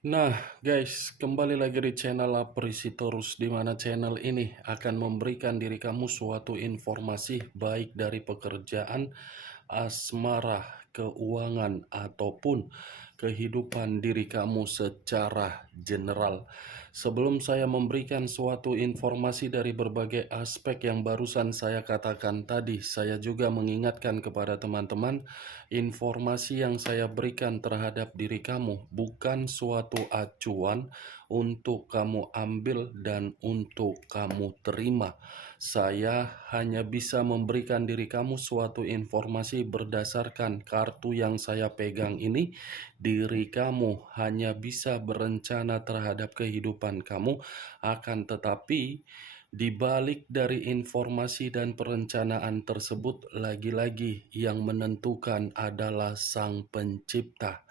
Nah, guys, kembali lagi di channel Apresi Terus, di mana channel ini akan memberikan diri kamu suatu informasi baik dari pekerjaan, asmara, keuangan, ataupun kehidupan diri kamu secara general. Sebelum saya memberikan suatu informasi dari berbagai aspek yang barusan saya katakan tadi, saya juga mengingatkan kepada teman-teman, informasi yang saya berikan terhadap diri kamu bukan suatu acuan untuk kamu ambil dan untuk kamu terima. Saya hanya bisa memberikan diri kamu suatu informasi berdasarkan kartu yang saya pegang ini. Diri kamu hanya bisa berencana terhadap kehidupan kamu, akan tetapi di balik dari informasi dan perencanaan tersebut, lagi-lagi yang menentukan adalah Sang Pencipta.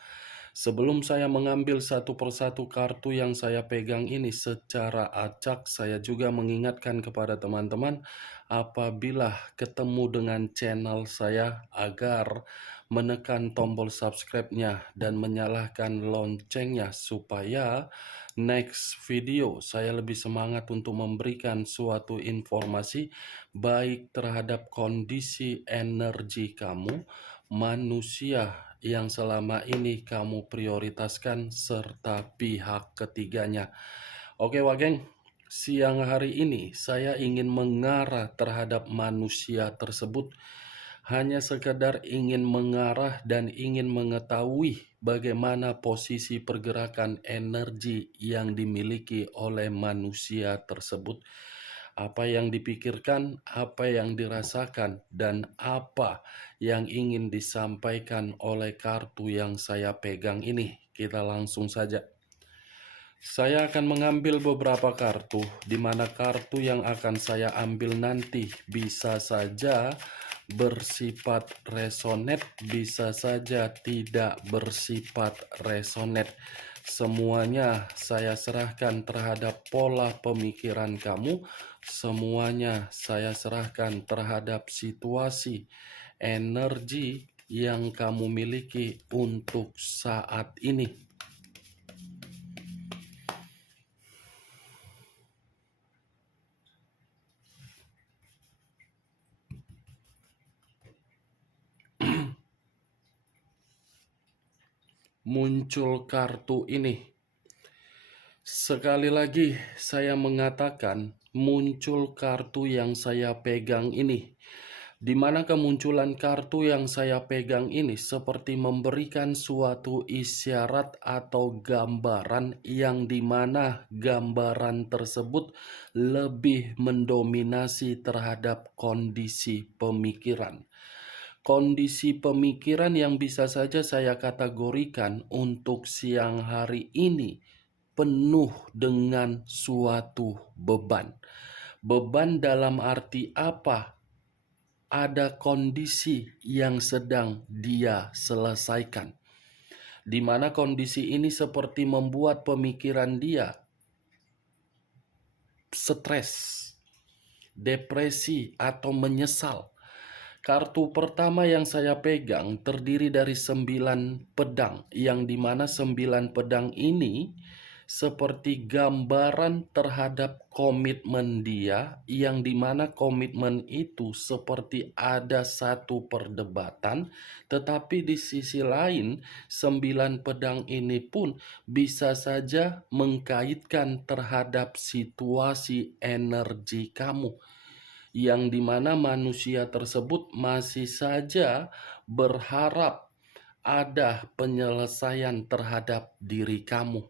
Sebelum saya mengambil satu persatu kartu yang saya pegang ini secara acak, saya juga mengingatkan kepada teman-teman apabila ketemu dengan channel saya agar menekan tombol subscribe-nya dan menyalakan loncengnya supaya next video saya lebih semangat untuk memberikan suatu informasi baik terhadap kondisi energi kamu, manusia yang selama ini kamu prioritaskan, serta pihak ketiganya. Oke, Wageng, siang hari ini saya ingin mengarah terhadap manusia tersebut. Hanya sekedar ingin mengarah dan ingin mengetahui bagaimana posisi pergerakan energi yang dimiliki oleh manusia tersebut. Apa yang dipikirkan, apa yang dirasakan, dan apa yang ingin disampaikan oleh kartu yang saya pegang ini. Kita langsung saja. Saya akan mengambil beberapa kartu, di mana kartu yang akan saya ambil nanti bisa saja bersifat resonet, bisa saja tidak bersifat resonet. Semuanya saya serahkan terhadap pola pemikiran kamu, semuanya saya serahkan terhadap situasi, energi yang kamu miliki untuk saat ini. Muncul kartu ini. Sekali lagi saya mengatakan muncul kartu yang saya pegang ini. Di mana kemunculan kartu yang saya pegang ini seperti memberikan suatu isyarat atau gambaran yang dimana gambaran tersebut lebih mendominasi terhadap kondisi pemikiran. Kondisi pemikiran yang bisa saja saya kategorikan untuk siang hari ini penuh dengan suatu beban. Beban dalam arti apa? Ada kondisi yang sedang dia selesaikan, di mana kondisi ini seperti membuat pemikiran dia stres, depresi, atau menyesal. Kartu pertama yang saya pegang terdiri dari 9 pedang, yang dimana 9 pedang ini seperti gambaran terhadap komitmen dia, yang dimana komitmen itu seperti ada satu perdebatan, tetapi di sisi lain 9 pedang ini pun bisa saja mengkaitkan terhadap situasi energi kamu, yang dimana manusia tersebut masih saja berharap ada penyelesaian terhadap diri kamu.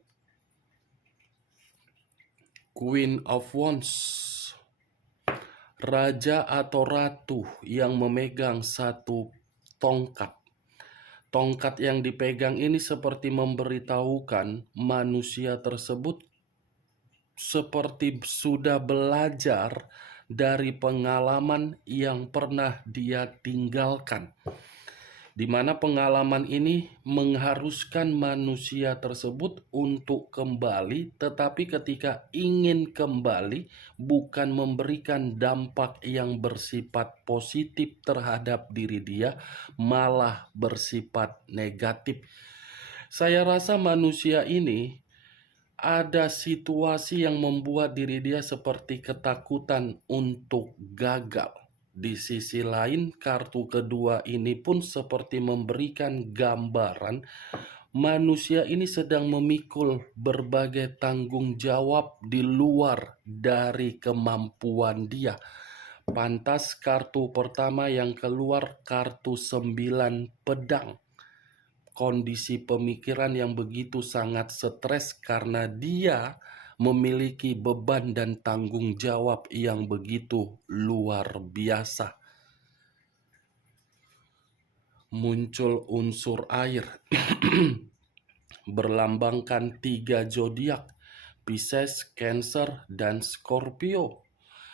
Queen of Wands, raja atau ratu yang memegang satu tongkat. Tongkat yang dipegang ini seperti memberitahukan manusia tersebut seperti sudah belajar dari pengalaman yang pernah dia tinggalkan, di mana pengalaman ini mengharuskan manusia tersebut untuk kembali, tetapi ketika ingin kembali bukan memberikan dampak yang bersifat positif terhadap diri dia, malah bersifat negatif. Saya rasa manusia ini ada situasi yang membuat diri dia seperti ketakutan untuk gagal. Di sisi lain, kartu kedua ini pun seperti memberikan gambaran manusia ini sedang memikul berbagai tanggung jawab di luar dari kemampuan dia. Pantas kartu pertama yang keluar kartu 9 pedang. Kondisi pemikiran yang begitu sangat stres karena dia memiliki beban dan tanggung jawab yang begitu luar biasa. Muncul unsur air berlambangkan 3 zodiak, Pisces, Cancer, dan Scorpio.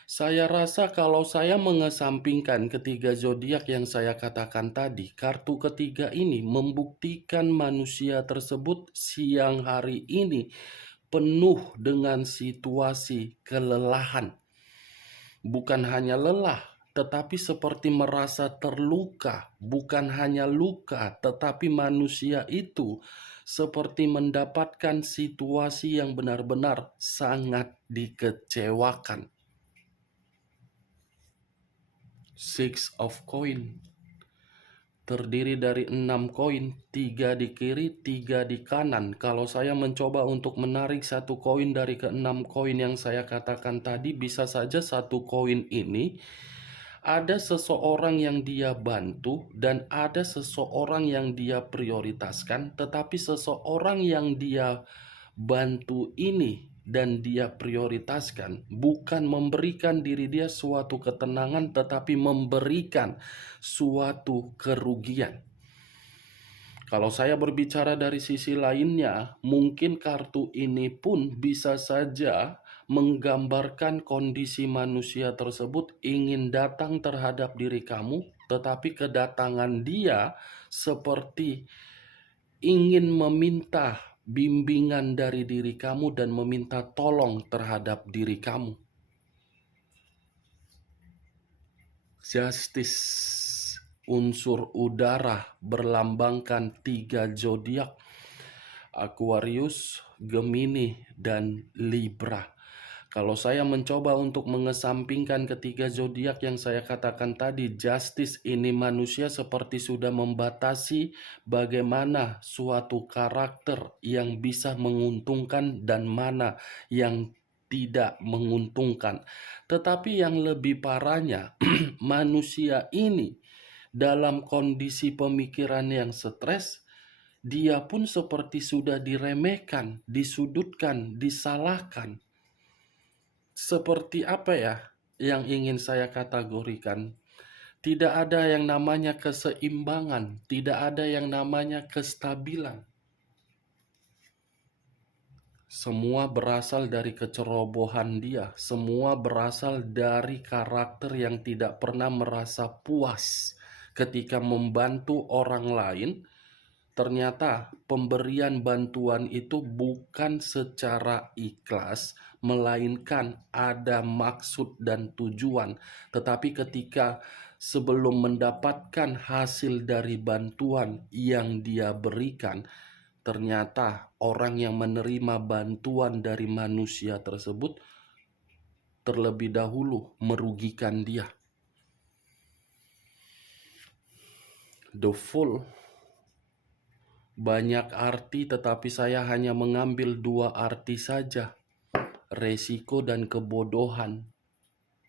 Saya rasa kalau saya mengesampingkan ketiga zodiak yang saya katakan tadi, kartu ketiga ini membuktikan manusia tersebut siang hari ini penuh dengan situasi kelelahan. Bukan hanya lelah, tetapi seperti merasa terluka. Bukan hanya luka, tetapi manusia itu seperti mendapatkan situasi yang benar-benar sangat dikecewakan. Six of Coin terdiri dari 6 koin, 3 di kiri, 3 di kanan. Kalau saya mencoba untuk menarik satu koin dari ke-6 koin yang saya katakan tadi, bisa saja satu koin ini ada seseorang yang dia bantu dan ada seseorang yang dia prioritaskan, tetapi seseorang yang dia bantu ini dan dia prioritaskan bukan memberikan diri dia suatu ketenangan, tetapi memberikan suatu kerugian. Kalau saya berbicara dari sisi lainnya, mungkin kartu ini pun bisa saja menggambarkan kondisi manusia tersebut ingin datang terhadap diri kamu, tetapi kedatangan dia seperti ingin meminta bimbingan dari diri kamu dan meminta tolong terhadap diri kamu. Justice, unsur udara berlambangkan 3 zodiak, Aquarius, Gemini, dan Libra. Kalau saya mencoba untuk mengesampingkan ketiga zodiak yang saya katakan tadi, Justice ini manusia seperti sudah membatasi bagaimana suatu karakter yang bisa menguntungkan dan mana yang tidak menguntungkan. Tetapi yang lebih parahnya, manusia ini dalam kondisi pemikiran yang stres, dia pun seperti sudah diremehkan, disudutkan, disalahkan. Seperti apa ya yang ingin saya kategorikan? Tidak ada yang namanya keseimbangan, tidak ada yang namanya kestabilan. Semua berasal dari kecerobohan dia, semua berasal dari karakter yang tidak pernah merasa puas ketika membantu orang lain. Ternyata pemberian bantuan itu bukan secara ikhlas, melainkan ada maksud dan tujuan. Tetapi ketika sebelum mendapatkan hasil dari bantuan yang dia berikan, ternyata orang yang menerima bantuan dari manusia tersebut terlebih dahulu merugikan dia. The Fool banyak arti, tetapi saya hanya mengambil 2 arti saja. Resiko dan kebodohan.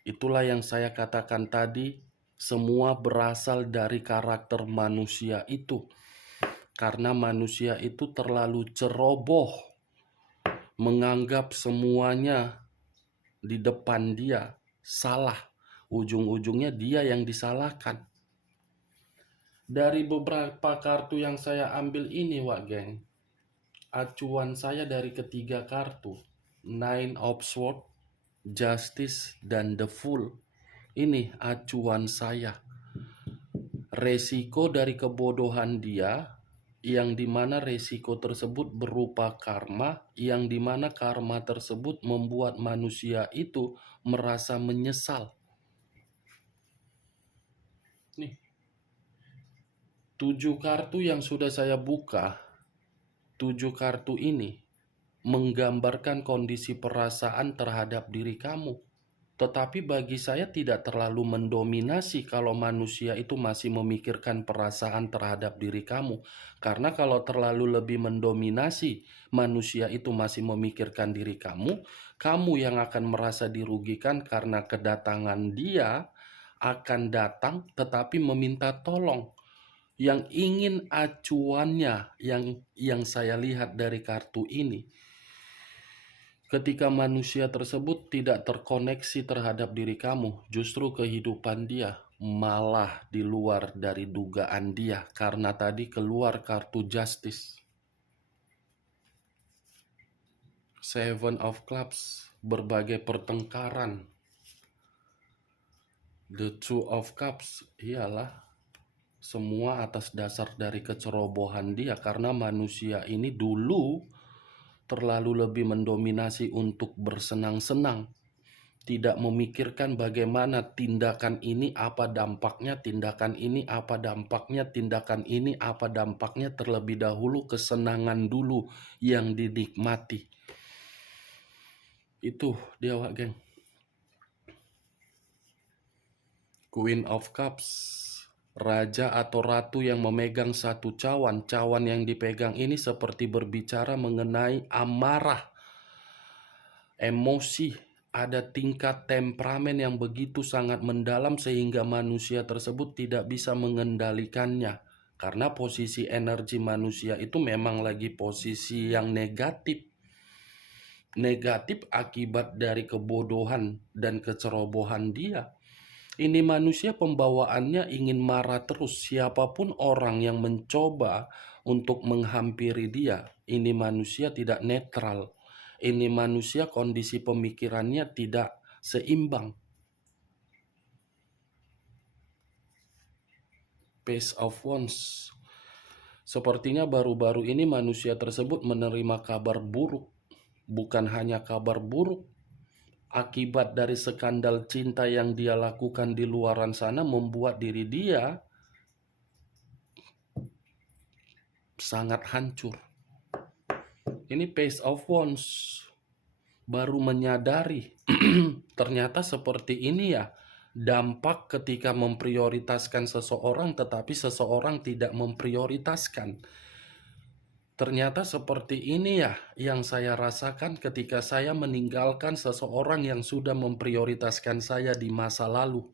Itulah yang saya katakan tadi, semua berasal dari karakter manusia itu. Karena manusia itu terlalu ceroboh, menganggap semuanya di depan dia salah. Ujung-ujungnya dia yang disalahkan. Dari beberapa kartu yang saya ambil ini, Wak Geng, acuan saya dari ketiga kartu, Nine of Swords, Justice, dan The Fool. Ini acuan saya. Resiko dari kebodohan dia, yang dimana resiko tersebut berupa karma, yang dimana karma tersebut membuat manusia itu merasa menyesal. Nih, 7 kartu yang sudah saya buka, 7 kartu ini menggambarkan kondisi perasaan terhadap diri kamu. Tetapi bagi saya tidak terlalu mendominasi kalau manusia itu masih memikirkan perasaan terhadap diri kamu. Karena kalau terlalu lebih mendominasi, manusia itu masih memikirkan diri kamu, kamu yang akan merasa dirugikan karena kedatangan dia akan datang tetapi meminta tolong. Yang ingin acuannya yang saya lihat dari kartu ini, ketika manusia tersebut tidak terkoneksi terhadap diri kamu, justru kehidupan dia malah di luar dari dugaan dia karena tadi keluar kartu justice. Seven of Clubs, berbagai pertengkaran. The Two of Cups, ialah semua atas dasar dari kecerobohan dia karena manusia ini dulu terlalu lebih mendominasi untuk bersenang-senang, tidak memikirkan bagaimana tindakan ini apa dampaknya, tindakan ini apa dampaknya, tindakan ini apa dampaknya, terlebih dahulu kesenangan dulu yang dinikmati. Itu dia, Wak Geng. Queen of Cups, raja atau ratu yang memegang satu cawan. Cawan yang dipegang ini seperti berbicara mengenai amarah, emosi, ada tingkat temperamen yang begitu sangat mendalam sehingga manusia tersebut tidak bisa mengendalikannya. Karena posisi energi manusia itu memang lagi posisi yang negatif. Negatif akibat dari kebodohan dan kecerobohan dia. Ini manusia pembawaannya ingin marah terus. Siapapun orang yang mencoba untuk menghampiri dia, ini manusia tidak netral. Ini manusia kondisi pemikirannya tidak seimbang. Page of Wands. Sepertinya baru-baru ini manusia tersebut menerima kabar buruk. Bukan hanya kabar buruk, akibat dari skandal cinta yang dia lakukan di luaran sana membuat diri dia sangat hancur. Ini Page of Wands, baru menyadari ternyata seperti ini ya dampak ketika memprioritaskan seseorang tetapi seseorang tidak memprioritaskan. Ternyata seperti ini ya yang saya rasakan ketika saya meninggalkan seseorang yang sudah memprioritaskan saya di masa lalu.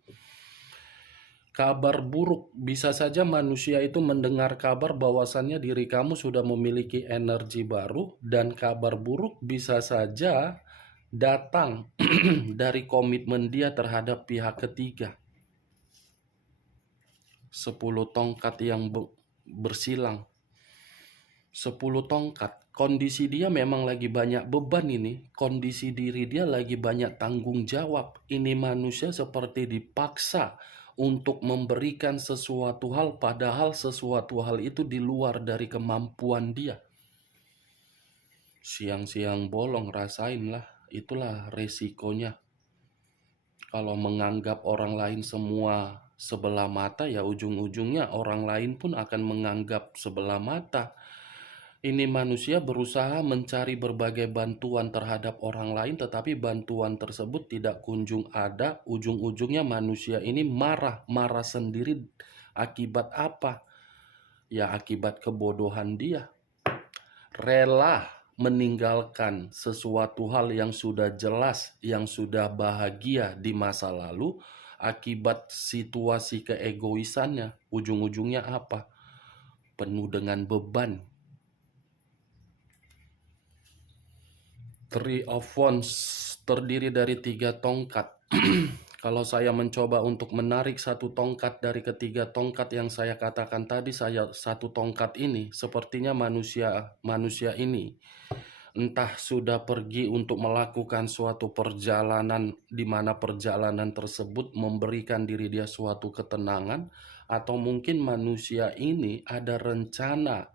Kabar buruk, bisa saja manusia itu mendengar kabar bahwasannya diri kamu sudah memiliki energi baru, dan kabar buruk bisa saja datang dari komitmen dia terhadap pihak ketiga. 10 tongkat yang bersilang. 10 tongkat, kondisi dia memang lagi banyak beban ini, kondisi diri dia lagi banyak tanggung jawab. Ini manusia seperti dipaksa untuk memberikan sesuatu hal, padahal sesuatu hal itu di luar dari kemampuan dia. Siang-siang bolong, rasainlah, itulah resikonya. Kalau menganggap orang lain semua sebelah mata, ya ujung-ujungnya orang lain pun akan menganggap sebelah mata. Ini manusia berusaha mencari berbagai bantuan terhadap orang lain, tetapi bantuan tersebut tidak kunjung ada. Ujung-ujungnya manusia ini marah sendiri. Akibat apa? Ya akibat kebodohan dia. Rela meninggalkan sesuatu hal yang sudah jelas, yang sudah bahagia di masa lalu, akibat situasi keegoisannya. Ujung-ujungnya apa? Penuh dengan beban. Three of Wands terdiri dari 3 tongkat. Kalau saya mencoba untuk menarik satu tongkat dari ketiga tongkat yang saya katakan tadi, satu tongkat ini sepertinya manusia ini entah sudah pergi untuk melakukan suatu perjalanan di mana perjalanan tersebut memberikan diri dia suatu ketenangan, atau mungkin manusia ini ada rencana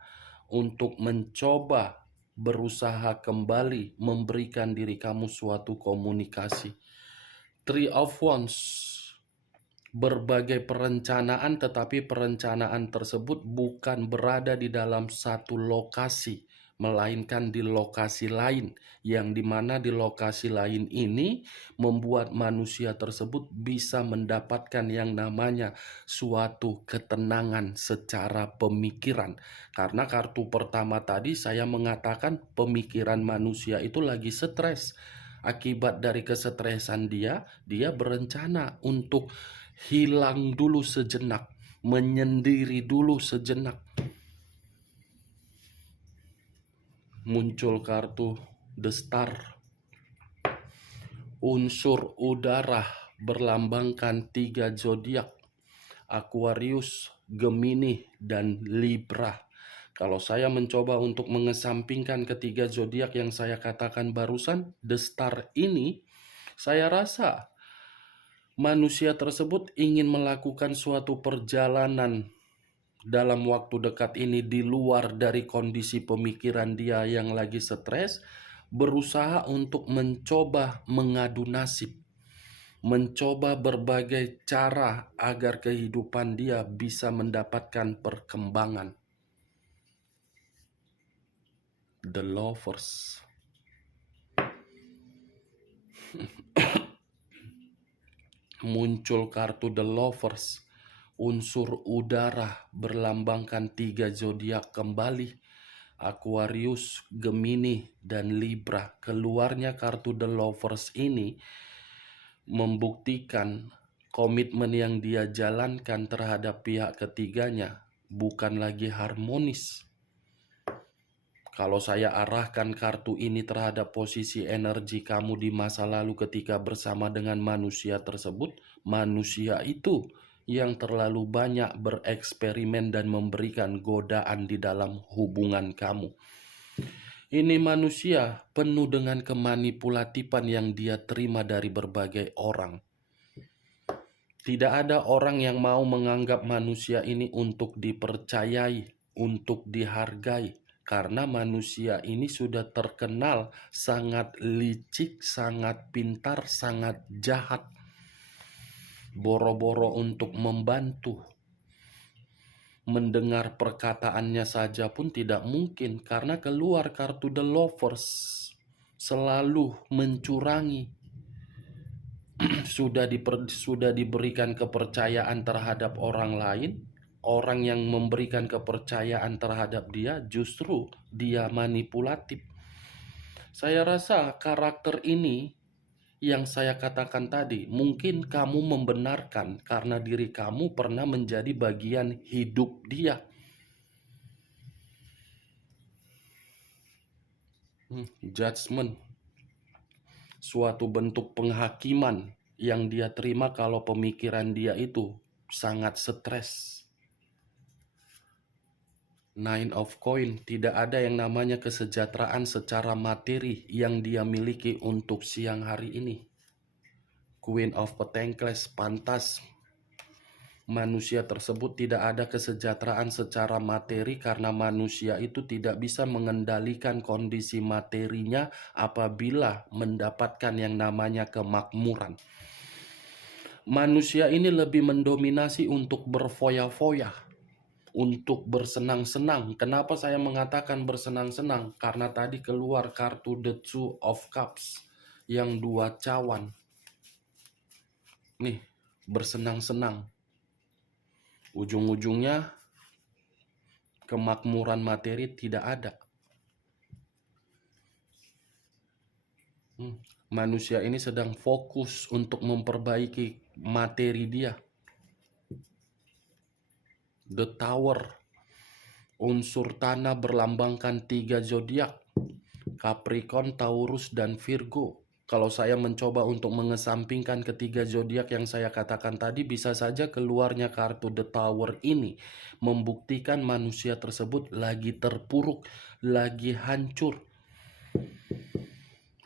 untuk mencoba berusaha kembali memberikan diri kamu suatu komunikasi. Three of Wands, berbagai perencanaan, tetapi perencanaan tersebut bukan berada di dalam satu lokasi, melainkan di lokasi lain, yang dimana di lokasi lain ini membuat manusia tersebut bisa mendapatkan yang namanya suatu ketenangan secara pemikiran. Karena kartu pertama tadi saya mengatakan pemikiran manusia itu lagi stres. Akibat dari kesetresan dia berencana untuk hilang dulu sejenak, menyendiri dulu sejenak. Muncul kartu The Star. Unsur udara berlambangkan 3 zodiak: Aquarius, Gemini, dan Libra. Kalau saya mencoba untuk mengesampingkan ketiga zodiak yang saya katakan barusan, The Star ini, saya rasa manusia tersebut ingin melakukan suatu perjalanan dalam waktu dekat ini di luar dari kondisi pemikiran dia yang lagi stres, berusaha untuk mencoba mengadu nasib, mencoba berbagai cara agar kehidupan dia bisa mendapatkan perkembangan. The Lovers. Muncul kartu The Lovers. Unsur udara berlambangkan 3 zodiak kembali: Aquarius, Gemini, dan Libra. Keluarnya kartu The Lovers ini membuktikan komitmen yang dia jalankan terhadap pihak ketiganya bukan lagi harmonis. Kalau saya arahkan kartu ini terhadap posisi energi kamu di masa lalu ketika bersama dengan manusia tersebut, manusia itu yang terlalu banyak bereksperimen dan memberikan godaan di dalam hubungan kamu. Ini manusia penuh dengan kemanipulatifan yang dia terima dari berbagai orang. Tidak ada orang yang mau menganggap manusia ini untuk dipercayai, untuk dihargai, karena manusia ini sudah terkenal sangat licik, sangat pintar, sangat jahat. Boro-boro untuk membantu. Mendengar perkataannya saja pun tidak mungkin, karena keluar kartu The Lovers, selalu mencurangi. sudah diberikan kepercayaan terhadap orang lain, orang yang memberikan kepercayaan terhadap dia justru dia manipulatif. Saya rasa karakter ini yang saya katakan tadi, mungkin kamu membenarkan karena diri kamu pernah menjadi bagian hidup dia. Judgment, suatu bentuk penghakiman yang dia terima kalau pemikiran dia itu sangat stres. Nine of Coin, tidak ada yang namanya kesejahteraan secara materi yang dia miliki untuk siang hari ini. Queen of Pentacles, pantas manusia tersebut tidak ada kesejahteraan secara materi karena manusia itu tidak bisa mengendalikan kondisi materinya apabila mendapatkan yang namanya kemakmuran. Manusia ini lebih mendominasi untuk berfoya-foya, untuk bersenang-senang. Kenapa saya mengatakan bersenang-senang? Karena tadi keluar kartu The Two of Cups yang 2 cawan. Nih, bersenang-senang. Ujung-ujungnya kemakmuran materi tidak ada. Manusia ini sedang fokus untuk memperbaiki materi dia. The Tower, unsur tanah berlambangkan 3 zodiak: Capricorn, Taurus, dan Virgo. Kalau saya mencoba untuk mengesampingkan ketiga zodiak yang saya katakan tadi, bisa saja keluarnya kartu The Tower ini membuktikan manusia tersebut lagi terpuruk, lagi hancur,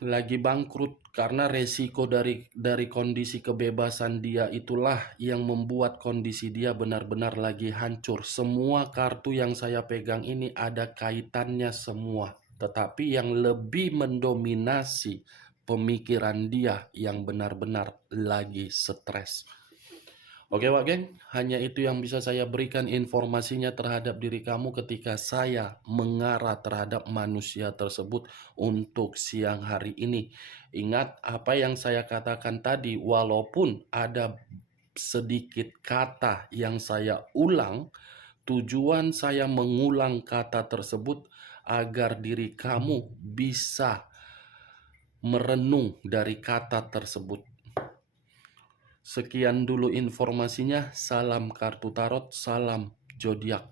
lagi bangkrut, karena resiko dari kondisi kebebasan dia itulah yang membuat kondisi dia benar-benar lagi hancur. Semua kartu yang saya pegang ini ada kaitannya semua, tetapi yang lebih mendominasi pemikiran dia yang benar-benar lagi stres. Oke Wak Geng, hanya itu yang bisa saya berikan informasinya terhadap diri kamu ketika saya mengarah terhadap manusia tersebut untuk siang hari ini. Ingat apa yang saya katakan tadi, walaupun ada sedikit kata yang saya ulang, tujuan saya mengulang kata tersebut agar diri kamu bisa merenung dari kata tersebut. Sekian dulu informasinya. Salam kartu tarot, salam zodiak.